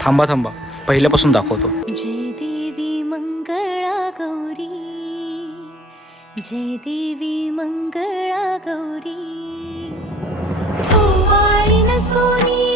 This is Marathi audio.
थांबा थांबा, पहिल्यापासून दाखवतो. जय देवी मंगळा गौरी, जय देवी मंगळा गौरी, ओवाळीन सोनी